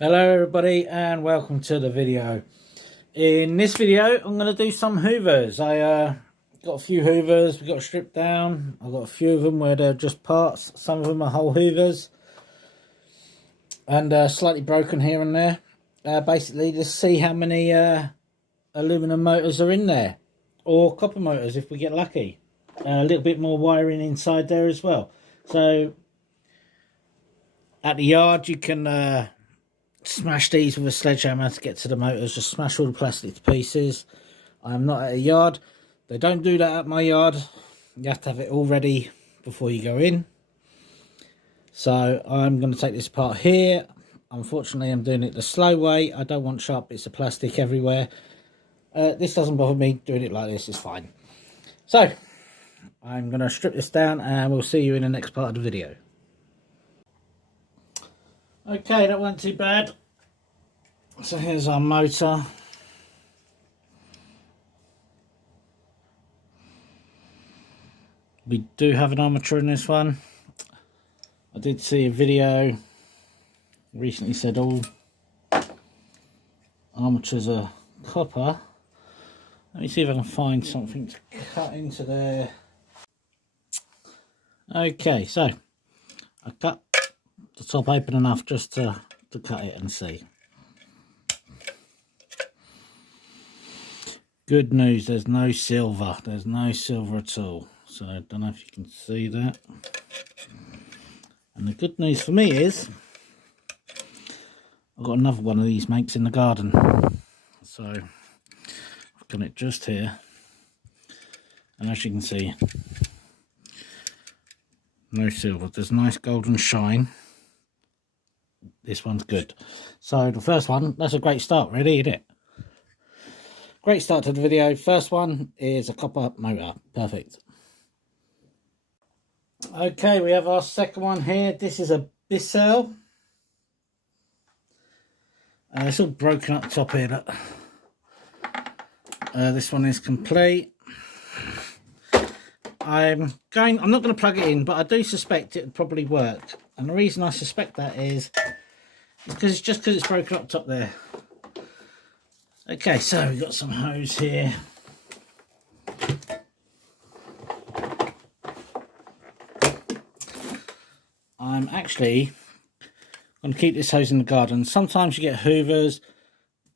Hello everybody and welcome to the video. In this video I'm going to do some hoovers. I got a few hoovers we got stripped down. I've got a few of them where they're just parts, some of them are whole hoovers and slightly broken here and there. Basically to see how many aluminum motors are in there, or copper motors if we get lucky. A little bit more wiring inside there as well. So at the yard you can smash these with a sledgehammer to get to the motors. Just smash all the plastic to pieces. I'm not at a yard. They don't do that at my yard. You have to have it all ready before you go in. So I'm going to take this apart here. Unfortunately I'm doing it the slow way. I don't want sharp bits of plastic everywhere. This doesn't bother me. Doing it like this is fine. So I'm going to strip this down and we'll see you in the next part of the video. Okay, that wasn't too bad. So here's our motor. We do have an armature in this one. I did see a video recently said all armatures are copper. Let me see if I can find something to cut into there. Okay, so I cut the top open enough just to cut it and see. Good news, there's no silver. There's no silver at all. So I don't know if you can see that. And the good news for me is I've got another one of these makes in the garden. So I've got it just here. And as you can see, no silver. There's a nice golden shine. This one's good. So the first one, that's a great start really, isn't it? Great start to the video. First one is a copper motor. Perfect. Okay, we have our second one here. This is a Bissell. It's all broken up top here. Look. This one is complete. I'm not going to plug it in, but I do suspect it would probably work. And the reason I suspect that is because it's broken up top there. Okay, so we've got some hose here. I'm actually going to keep this hose in the garden. Sometimes you get hoovers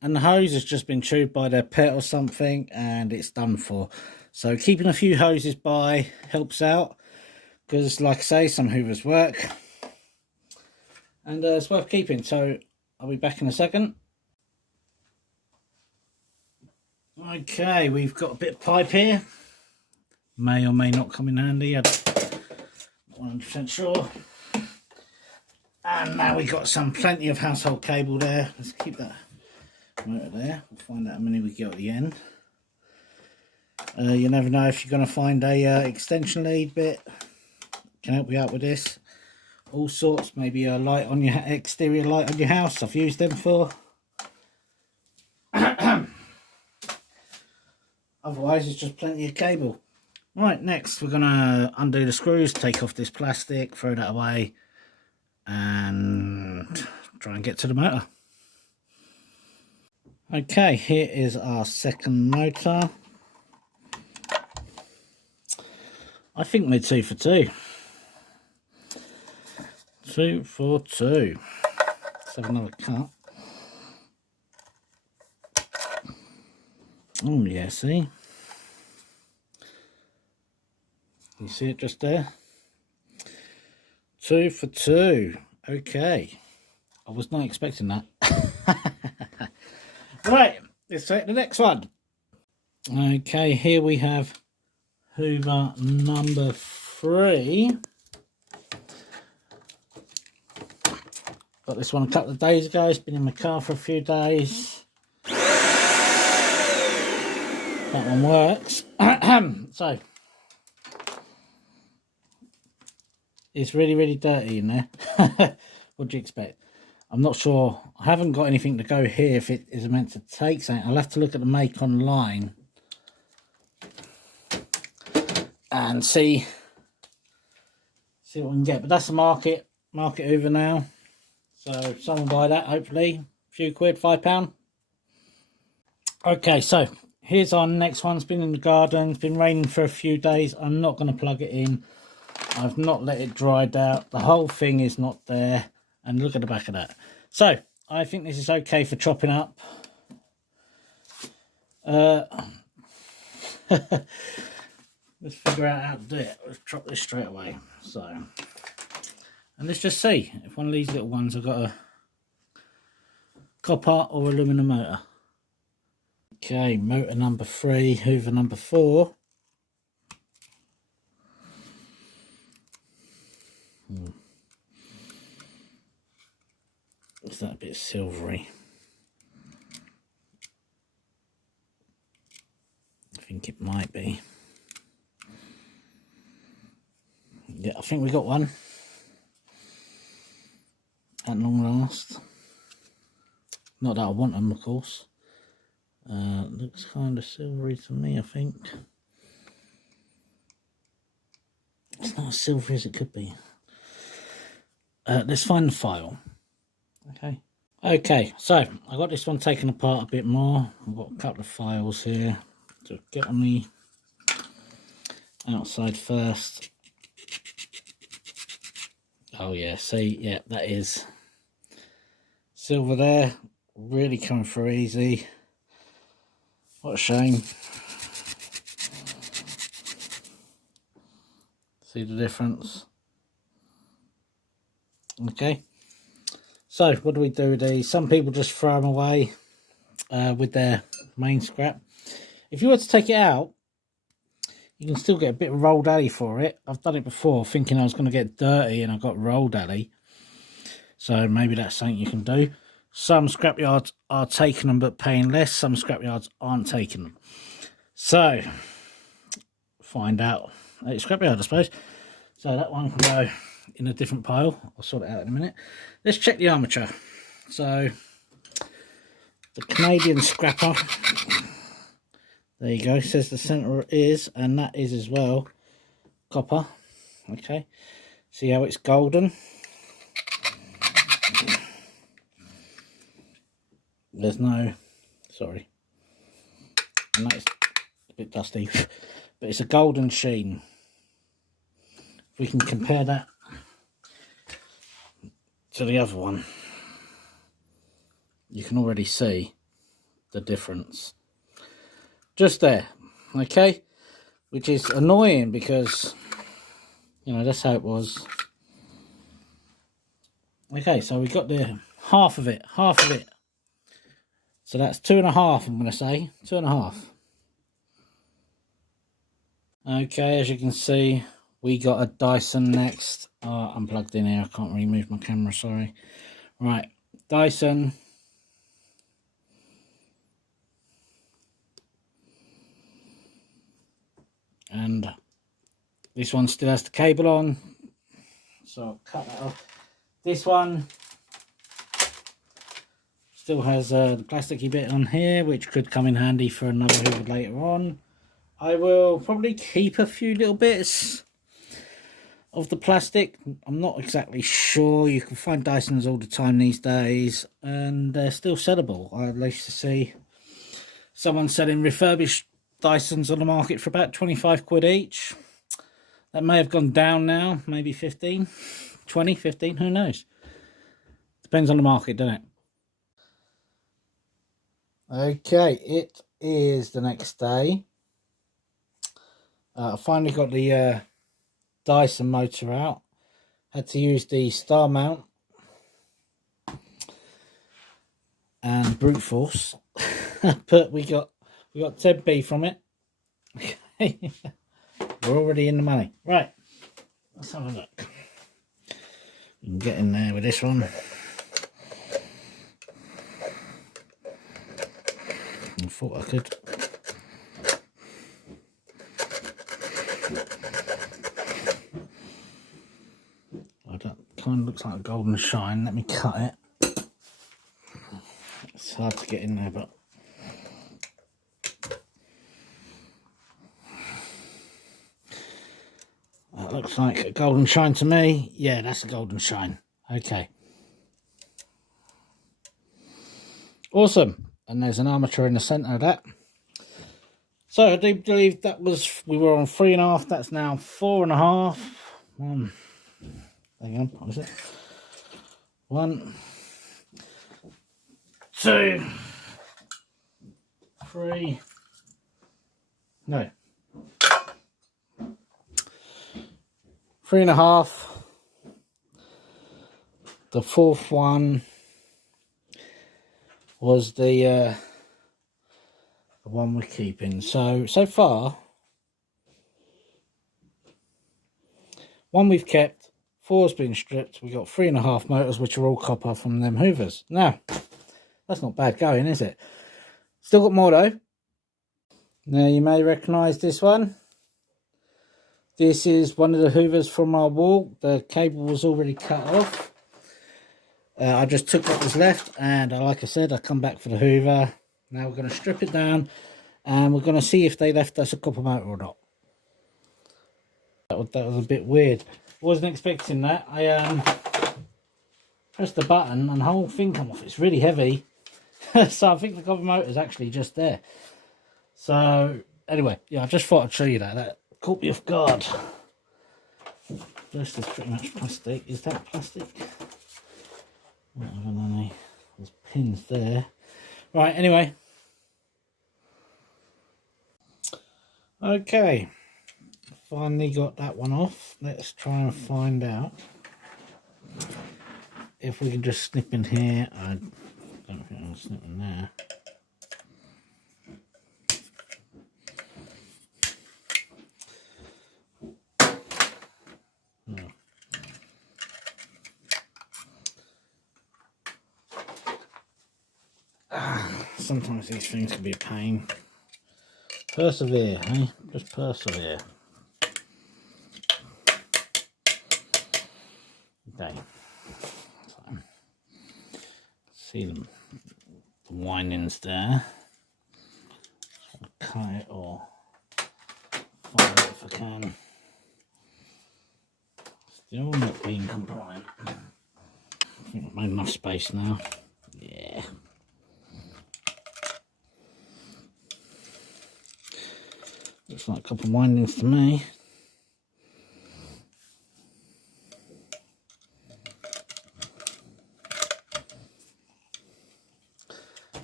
and the hose has just been chewed by their pet or something and it's done for. So keeping a few hoses by helps out because, like I say, some hoovers work. And it's worth keeping, so I'll be back in a second. Okay, we've got a bit of pipe here. May or may not come in handy, I'm not 100% sure. And now we've got plenty of household cable there. Let's keep that motor there. We'll find out how many we get at the end. You never know if you're going to find a extension lead bit. Can help you out with this. All sorts, maybe a light on your exterior light on your house. I've used them for. Otherwise, it's just plenty of cable. Right, next we're gonna undo the screws, take off this plastic, throw that away, and try and get to the motor. Okay, here is our second motor. I think we're 2 for 2. 2 for 2. Let's have another cut. Oh yeah, see? You see it just there? 2 for 2. Okay. I was not expecting that. Right, let's take the next one. Okay, here we have Hoover number 3. Got this one a couple of days ago. It's been in my car for a few days. That one works. So it's really dirty in there. What do you expect? I'm not sure. I haven't got anything to go here if it is meant to take something. I'll have to look at the make online and see what we can get. But that's the market Hoover now. So someone buy that, hopefully. A few quid, £5. Okay, so here's our next one. It's been in the garden. It's been raining for a few days. I'm not going to plug it in. I've not let it dry out. The whole thing is not there. And look at the back of that. So I think this is okay for chopping up. Let's figure out how to do it. Let's chop this straight away. So, and let's just see if one of these little ones have got a copper or aluminum motor. Okay, motor number 3, Hoover number 4. Is that a bit silvery? I think it might be. Yeah, I think we got one. At long last. Not that I want them, of course. Looks kind of silvery to me, I think. It's not as silvery as it could be. Let's find the file. Okay, so I got this one taken apart a bit more. I've got a couple of files here to get on the outside first. Oh yeah, see, yeah, that is silver there. Really coming through easy. What a shame. See the difference? Okay. So what do we do with these? Some people just throw them away with their main scrap. If you were to take it out, you can still get a bit of rolled alley for it. I've done it before thinking I was going to get dirty and I got rolled alley. So maybe that's something you can do. Some scrapyards are taking them but paying less. Some scrapyards aren't taking them. So, find out at your scrapyard, I suppose. So that one can go in a different pile. I'll sort it out in a minute. Let's check the armature. So, the Canadian scrapper. There you go. Says the centre is, and that is as well, copper. Okay. See how it's golden? There's no, sorry, and that's a bit dusty, but it's a golden sheen. If we can compare that to the other one, you can already see the difference. Just there, okay? Which is annoying because, you know, that's how it was. Okay, so we got the half of it. So that's 2.5, I'm going to say. 2.5. Okay, as you can see, we got a Dyson next. I'm plugged in here. I can't really move my camera, sorry. Right, Dyson. And this one still has the cable on. So I'll cut that off. This one still has the plasticky bit on here, which could come in handy for another Hoover later on. I will probably keep a few little bits of the plastic. I'm not exactly sure. You can find Dysons all the time these days, and they're still sellable. I used to see someone selling refurbished Dysons on the market for about 25 quid each. That may have gone down now, maybe 15, 20, 15, who knows? Depends on the market, doesn't it? Okay, it is the next day. I finally got the Dyson motor out. Had to use the star mount and brute force, but we got 10p from it. Okay, we're already in the money. Right, let's have a look. We can get in there with this one. I thought I could. That kind of looks like a golden shine. Let me cut it. It's hard to get in there, but that looks like a golden shine to me. Yeah, that's a golden shine. Okay. Awesome. And there's an armature in the centre of that. So I do believe that was, we were on 3.5, that's now 4.5. Hang on, what is it? 1, 2, 3, no. 3.5. The fourth one was the one we're keeping. So far, one we've kept, 4's been stripped. We've got 3.5 motors, which are all copper from them Hoovers. Now, that's not bad going, is it? Still got more though. Now, you may recognise this one. This is one of the Hoovers from our wall. The cable was already cut off. I just took what was left, and like I said, I come back for the Hoover. Now we're going to strip it down, and we're going to see if they left us a copper motor or not. That was a bit weird. Wasn't expecting that. I pressed the button and the whole thing come off. It's really heavy. So I think the copper motor is actually just there. So anyway, yeah, I just thought I'd show you that. That caught me off guard. This is pretty much plastic. Is that plastic? There's pins there. Right, anyway. Okay. Finally got that one off. Let's try and find out if we can just snip in here. I don't think I'll snip in there. Sometimes these things can be a pain. Persevere, eh? Just persevere. Okay. So, see the windings there. Just cut it or find it if I can. Still not being compliant. I think I've made enough space now. Yeah. Looks like a couple of windings to me.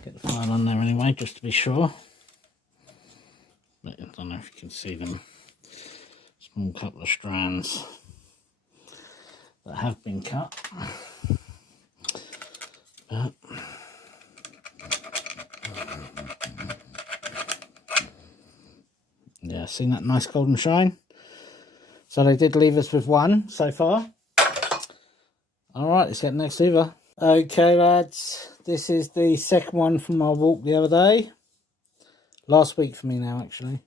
Get the file on there anyway, just to be sure. But I don't know if you can see them. Small couple of strands that have been cut. But yeah, seen that nice golden shine? So they did leave us with one so far. Alright, let's get the next Hoover. Okay lads, this is the second one from our walk the other day. Last week for me now actually.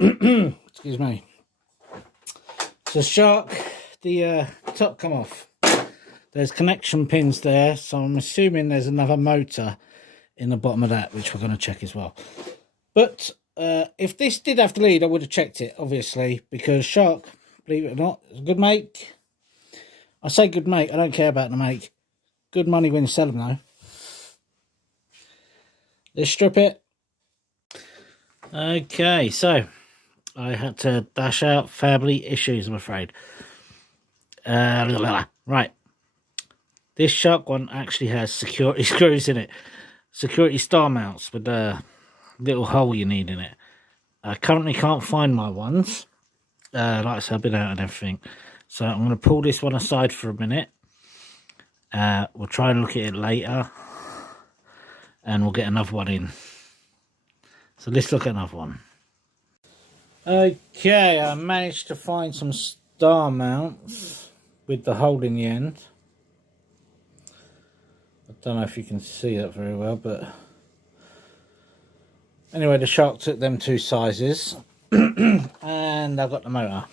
Excuse me. So shark, the top come off. There's connection pins there, so I'm assuming there's another motor in the bottom of that, which we're going to check as well. But if this did have to lead, I would have checked it, obviously, because Shark, believe it or not, is a good make. I say good make, I don't care about the make. Good money when you sell them, though. Let's strip it. Okay, so I had to dash out family issues, I'm afraid. Right. This Shark one actually has security screws in it. Security star mounts with a little hole you need in it. I currently can't find my ones. Like I said, I've been out and everything. So I'm going to pull this one aside for a minute. We'll try and look at it later. And we'll get another one in. So let's look at another one. Okay, I managed to find some star mounts with the hole in the end. I don't know if you can see that very well, but anyway, the Shark took them two sizes and I got the motor.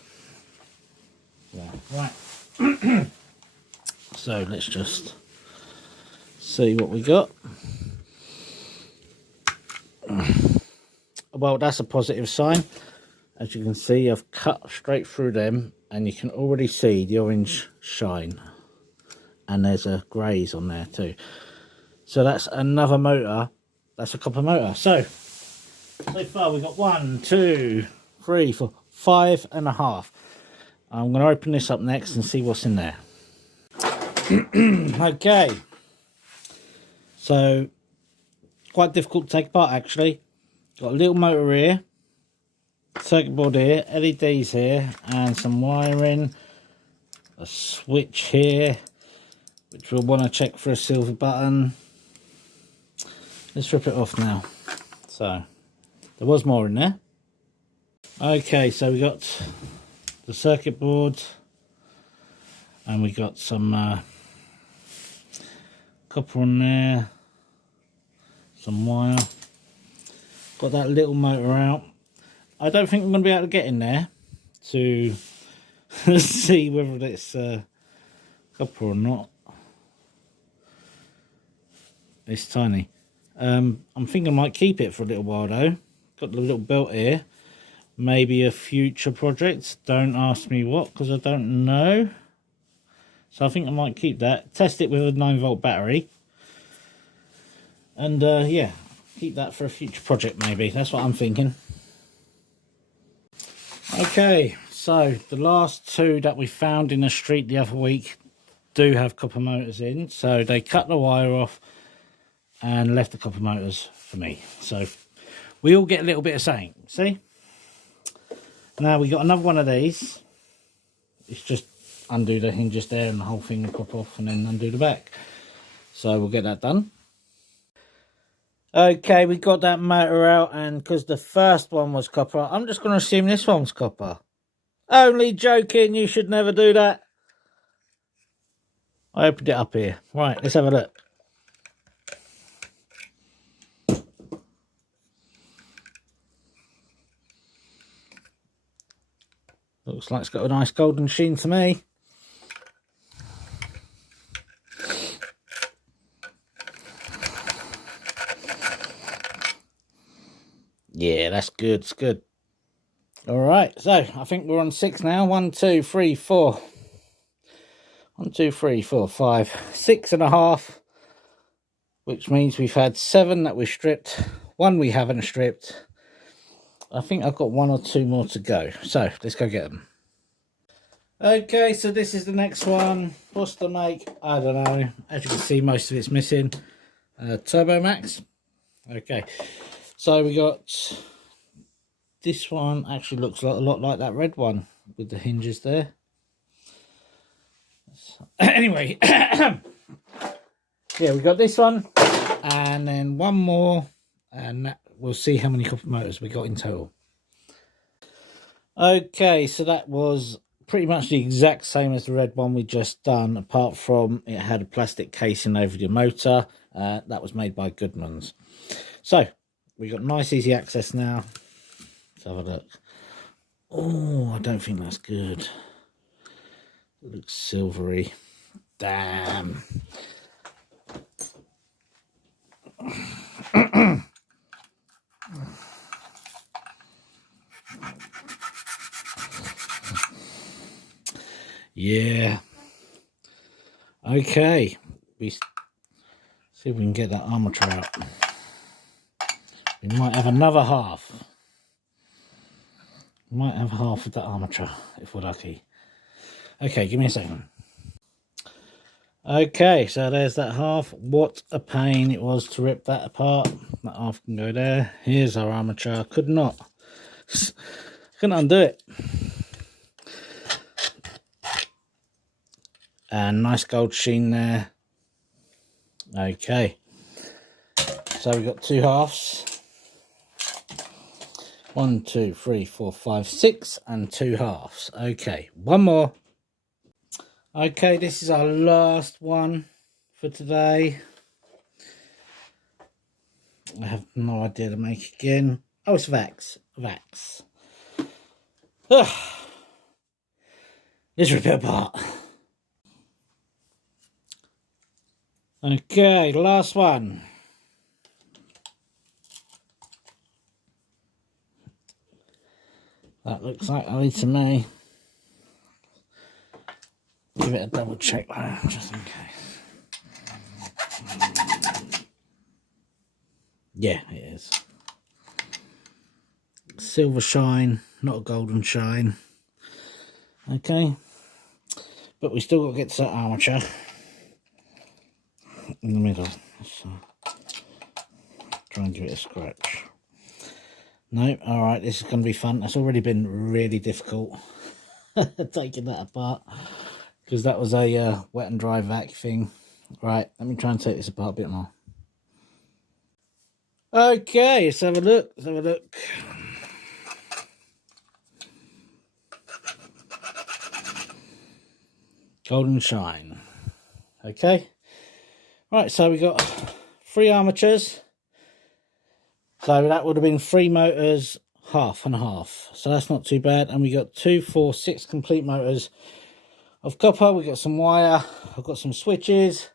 Yeah, right. So let's just see what we got. Well, that's a positive sign. As you can see, I've cut straight through them and you can already see the orange shine. And there's a graze on there too. So that's another motor. That's a copper motor. So far we've got 1, 2, 3, 4, 5.5. I'm going to open this up next and see what's in there. Okay. So quite difficult to take apart actually. Got a little motor here, circuit board here, LEDs here, and some wiring. A switch here, which we'll want to check for a silver button. Let's rip it off now. So there was more in there. Okay, so we got the circuit board, and we got some copper on there, some wire. Got that little motor out. I don't think I'm going to be able to get in there to see whether it's copper or not. It's tiny. I'm thinking I might keep it for a little while though. Got the little belt here. Maybe a future project. Don't ask me what, because I don't know. So I think I might keep that. Test it with a 9-volt battery. And yeah, keep that for a future project maybe. That's what I'm thinking. Okay, so the last two that we found in the street the other week do have copper motors in. So they cut the wire off and left the copper motors for me. So we all get a little bit of saying. See? Now we got another one of these. It's just undo the hinges there and the whole thing will pop off, and then undo the back. So we'll get that done. Okay, we got that motor out, and because the first one was copper, I'm just going to assume this one's copper. Only joking, you should never do that. I opened it up here. Right, let's have a look. Looks like it's got a nice golden sheen to me. Yeah, that's good. It's good. All right, so I think we're on 6 now. 1, 2, 3, 4. 1, 2, 3, 4, 5. 6.5. Which means we've had 7 that we stripped. 1 we haven't stripped. I think I've got 1 or 2 more to go. So let's go get them. Okay, so this is the next one. What's the make? I don't know. As you can see, most of it's missing. Turbo Max. Okay, so we got this one. Actually looks a lot like that red one with the hinges there. Anyway, yeah, we got this one, and then 1 more, and we'll see how many copper motors we got in total. Okay, so that was pretty much the exact same as the red one we just done, apart from it had a plastic casing over the motor. That was made by Goodman's. So we got nice easy access now. Let's have a look. Oh, I don't think that's good. It looks silvery. Damn. Yeah. Okay. See if we can get that armature out. We might have another half. We might have half of that armature if we're lucky. Okay, give me a second. Okay, so there's that half. What a pain it was to rip that apart. That half can go there. Here's our armature. Couldn't undo it. And nice gold sheen there. Okay, so we've got 2 halves. 1, 2, 3, 4, 5, 6, and 2 halves. Okay, 1 more. Okay, this is our last one for today. I have no idea to make again. Oh, it's Vax. Ugh. Let's rip it apart. Okay, last one. That looks like Ali to me. Give it a double check there, just in case. Yeah, it is. Silver shine, not a golden shine. Okay. But we still got to get to that armature in the middle. So try and give it a scratch. No, alright, this is going to be fun. It's already been really difficult taking that apart, because that was a wet and dry vac thing. Right, let me try and take this apart a bit more. Okay, let's have a look. Let's have a look. Golden shine. Okay. Right, so we got 3 armatures. So that would have been 3 motors, half and a half. So that's not too bad. And we got 2, 4, 6 complete motors of copper. We got some wire. I've got some switches.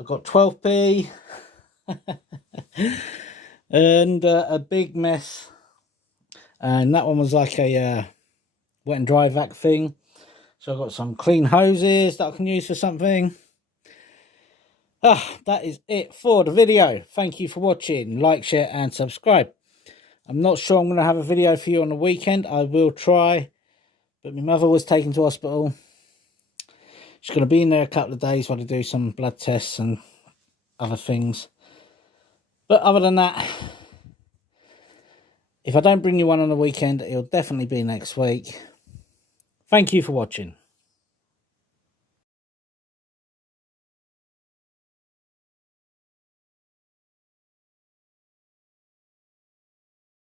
I've got 12p. And a big mess. And that one was like a wet and dry vac thing. So I've got some clean hoses that I can use for something. That is it for the video. Thank you for watching. Like, share and subscribe. I'm not sure I'm going to have a video for you on the weekend. I will try. But my mother was taken to hospital. She's going to be in there a couple of days while I do some blood tests and other things. But other than that, if I don't bring you one on the weekend, it'll definitely be next week. Thank you for watching.